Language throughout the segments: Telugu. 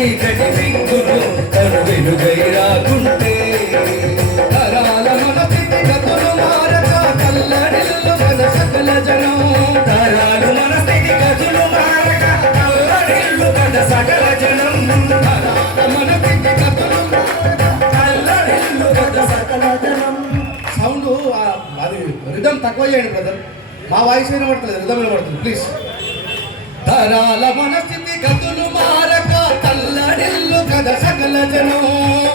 చీకటి దిక్కును తను వెలుగై రాకుంటే తరాల మన స్థితిగతులు మారక కల్లడిల్లు మన సకల జనం తరాలు మన స్థితిగతులు మారక కల్లడిల్లు మన సకల జనం తరాల మన స్థితిగతులు కల్లడిల్లు మన సకల జనం. సౌండ్ అది రిధమ్ తక్కువ చేయండి బ్రదర్, మా వాయిస్ వినబడుతుంది, రిధమ్ వినబడుతుంది ప్లీజ్. తరాల మనస్థితి గతులు మారక తల్లడిల్లు కథ సకల జనం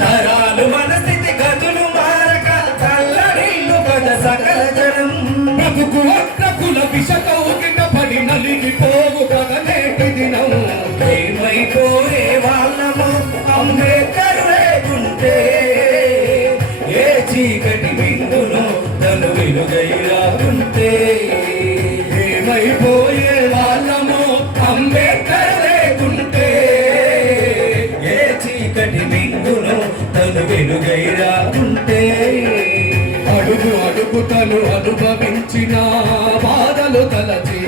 తరాలు మనస్థితి గతులు మారక తల్లడిల్లు కథ సకల జనం బ్రతుకు అగ్రకుల విషకౌగిట పడి నలిగిపోవు కథనేటి దినం ఏమైపోయే వాళ్ళము అంబేద్కర్ లేకుంటే ఏ చీకటి బిందును తను వెలుగై రాకుంటే ఏమైపోయే వాళ్ళము అంబేద్కర్ లేకుంటే ఏ చీకటి బిందును తను వెలుగై రాకుంటే అడుగు అడుగు తను అనుభవించిన బాధలు తలచి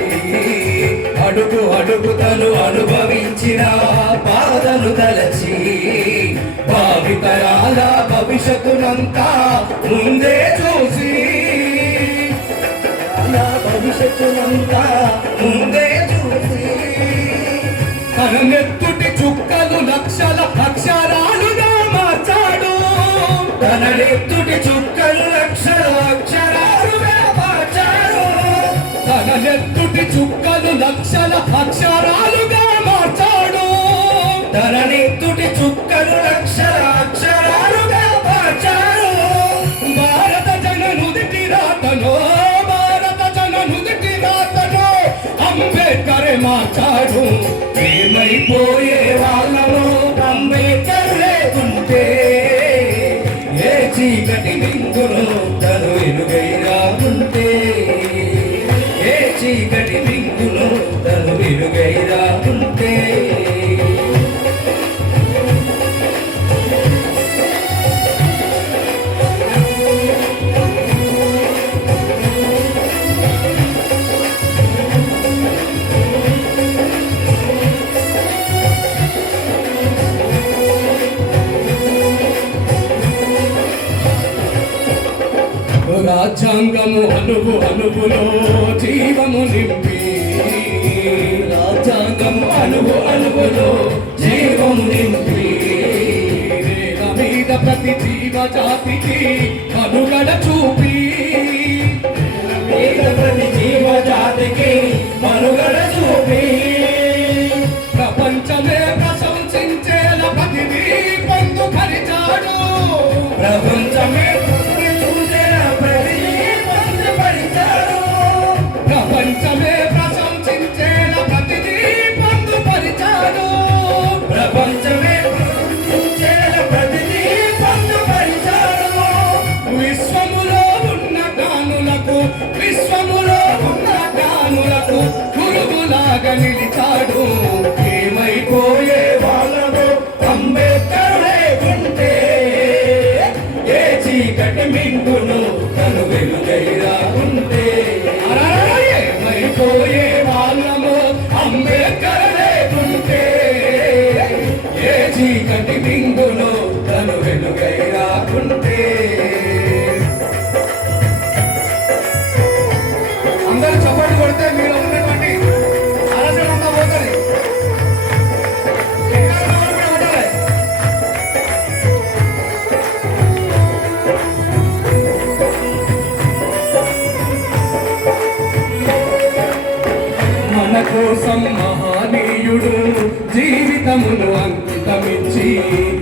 అడుగు అడుగు తను అనుభవించిన బాధలు తలచి భావితరాల భవిష్యత్తునంతా ముందే చూసి భవిష్యత్తునంతా ముందే చూసి తన నెత్తుటి చుక్కలు లక్షల అక్షరాలుగా మార్చాడు తన నెత్తుటి చుక్కలు లక్షల అక్షరాలుగా మార్చాడు తన నెత్తుటి చుక్కలు లక్షల అక్షరాలుగా మార్చాడు తన నెత్తుటి చుక్కలు లక్షల అక్షరాలుగా మార్చాడు భారత జన నుదిటి రాతను అంబేద్కర్ మార్చాడు ఏమైపోయే వాళ్ళము అంబేద్కర్ లేకుంటే ఏ చీకటి బిందును తను వెలుగై రాకుంటే ఏ చీకటి బిందును తను వెలుగై రాకుంటే రాజ్యాంగము అణువు అణువులో జీవము నింపి రాజ్యాంగము అణువు అణువులో జీవము నింపి నేల మీద ప్రతి జీవ జాతికి మనుగడ చూపి నేల ప్రతి జీవ జాతికి మనుగడ చూపి ప్రపంచమే ప్రశంసించేలా ప్రతిదీ పొందుపరిచాడు ప్రపంచమే ప్రపంచమే ప్రశంసించేలా ప్రతిదీ పొందుపరిచాడు ప్రపంచమే ప్రతిదీ పొందుపరిచాడు విశ్వములో ఉన్న జ్ఞానులకు గురువులాగా నిలిచాడు ఏమైపోయే వాళ్ళము అంబేద్కర్ లేకుంటే ఏ చీకటి మింగును తను వెలుగై రాకుంటే ఏమైపోయే వాళ్ళము అంబేద్కర్ లేకుంటే ఏ చీకటి మింగును తను వెలుగై రాకుంటే అందరూ చప్పట్లు కొడితే మీరు ఉన్నటువంటి ఆలోచన అంతా పోతుంది. మన కోసం మహనీయుడు జీవితమును అంకితమిచ్చి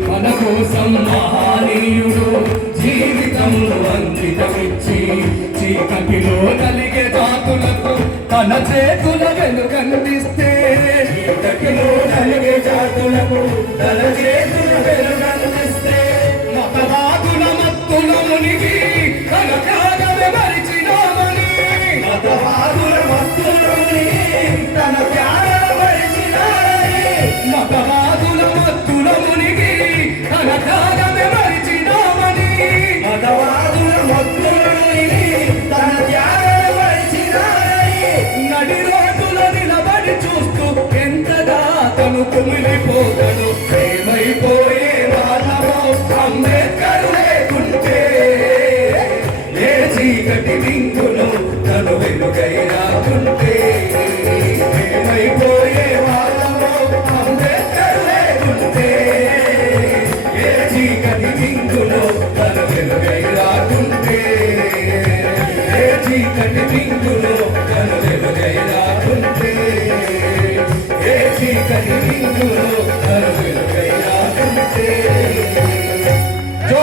మన కోసం మహనీయుడు జీవితమును అంకితమిచ్చి చీకటిలో కలిగే జాతులకు తన చేతుల వెలుగందిస్తే చీకటిలో కలిగే జాతులకు తన చేతుల వెలుగందిస్తే మతవాదుల మత్తుల మునిగి తన త్యాగమే మరిచినామని మతవాదుల మత్తులని తన త్యాగం మరిచినాడని మతవాదుల మత్తుల మునిగి తన త్యాగమే మరిచినామని మతవాదుల మత్తులని తన త్యాగం మరిచినాడని నడి రోడ్డులో నిలబడి చూస్తూ ఎంతగా తను కుమిలిపోతాడు. వెలుగై రాకుంటే